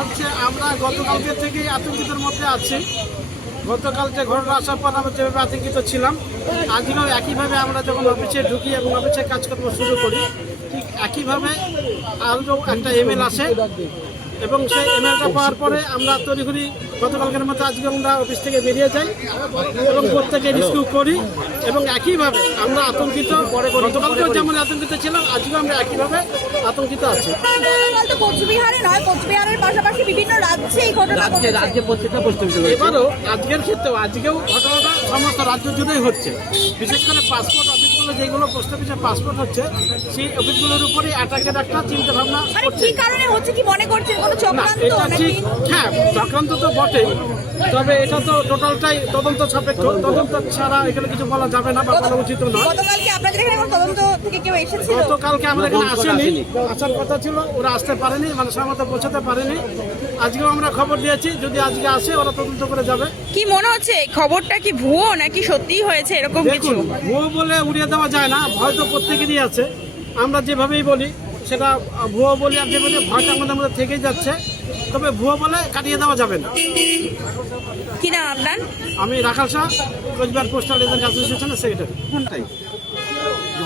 হচ্ছে আমরা গতকালকে থেকেই আতঙ্কিতের মধ্যে আছি। গতকাল যে ঘটনা আসার পর আমরা যেভাবে আতঙ্কিত ছিলাম, আজকেও একইভাবে আমরা যখন অফিসে ঢুকি এবং অফিসে কাজকর্ম শুরু করি, ঠিক একইভাবে আরও একটা ইমেল আসে এবং সেই ইমেলটা পাওয়ার পরে আমরা তড়িঘড়ি গতকালকের মতো আজকে আমরা অফিস থেকে বেরিয়ে যাই এবং প্রত্যেকে রিস্কিউ করি এবং একইভাবে আমরা আতঙ্কিত। গতকালকেও যেমন আতঙ্কিত ছিলাম, আজকেও আমরা একইভাবে আতঙ্কিত আছি। কোচবিহারে নয়, কোচবিহারের পাশাপাশি বিভিন্ন রাজ্যে এই ঘটনা এবারও আজকের ক্ষেত্রেও আজকেও ঘটনাটা সমস্ত রাজ্য জুড়েই হচ্ছে। বিশেষ করে পাসপোর্ট অফিসগুলো যেগুলো পোস্ট অফিসে পাসপোর্ট হচ্ছে, সেই অফিসগুলোর উপরেই অ্যাটাকের একটা চিন্তা ভাবনা কি কারণে হচ্ছে কি মনে করছেন? কোনো চক্রান্ত নাকি? হ্যাঁ, চক্রান্ত তো বটেই, তবে এটা তো টোটালটাই তদন্ত সাপেক্ষ। তদন্ত ছাড়া এখানে কিছু বলা যাবে না বা বলা উচিত নয়। গতকালকে আপনাদের এখানে কোনো তদন্ত থেকে কেউ এসেছিল? গতকালকে আমাদের এখানে আসেনি, আসার কথা ছিল, ওরা আসতে পারেনি, মানে সময় পৌঁছাতে পারেনি। আজকেও আমরা খবর দিয়েছি, যদি আজকে আসে ওরা তদন্ত করে যাবে। কি মনে হচ্ছে খবরটা কি ভুয়ো নাকি সত্যিই হয়েছে এরকম কিছু? ভুয়ো বলে উড়িয়ে দেওয়া যায় না, ভয় তো প্রত্যেকেরই আছে। আমরা যেভাবেই বলি সেটা ভুয়ো বলি, আর যেভাবে ভয়টা আমাদের মধ্যে থেকেই যাচ্ছে, তবে ভুয়ো বলে কাটিয়ে দেওয়া যাবে না। কি নাম আপনার? আমি রাখাল শাহ, কোচবিহার পোস্টাল এজেন্ট অ্যাসোসিয়েশনের সেক্রেটারি।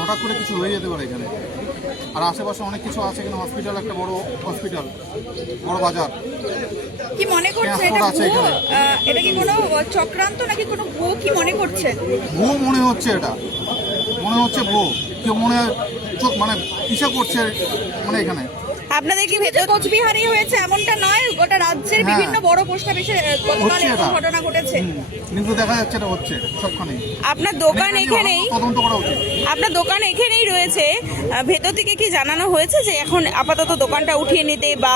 হঠাৎ করে কিছু হয়ে যেতে পারে এখানে, আর আশেপাশে অনেক কিছু আছে। এখানে হসপিটাল, একটা বড় হসপিটাল, বড় বাজার। কি মনে করছে এটা ভুয়ো? এটা কি কোনো চক্রান্ত নাকি কোনো ভুয়ো কি মনে করছে? ভুয়ো মনে হচ্ছে, এটা মনে হচ্ছে ভুয়ো। কেউ মনে চোখ মানে ইচ্ছা করছে মানে এখানে। আপনাদের কি ভেতর কোচবিহারেই হয়েছে এমনটা নয়, গোটা রাজ্যের বিভিন্ন বড় পোস্ট অফিসে গতকাল এরকম ঘটনা ঘটেছে। কিন্তু দেখা যাচ্ছে এটা হচ্ছে সবখানে। আপনার দোকান এখানেই, তদন্ত করা উচিত। আপনার দোকান এখানেই রয়েছে, ভেতর থেকে কি জানানো হয়েছে যে এখন আপাতত দোকানটা উঠিয়ে নিতে বা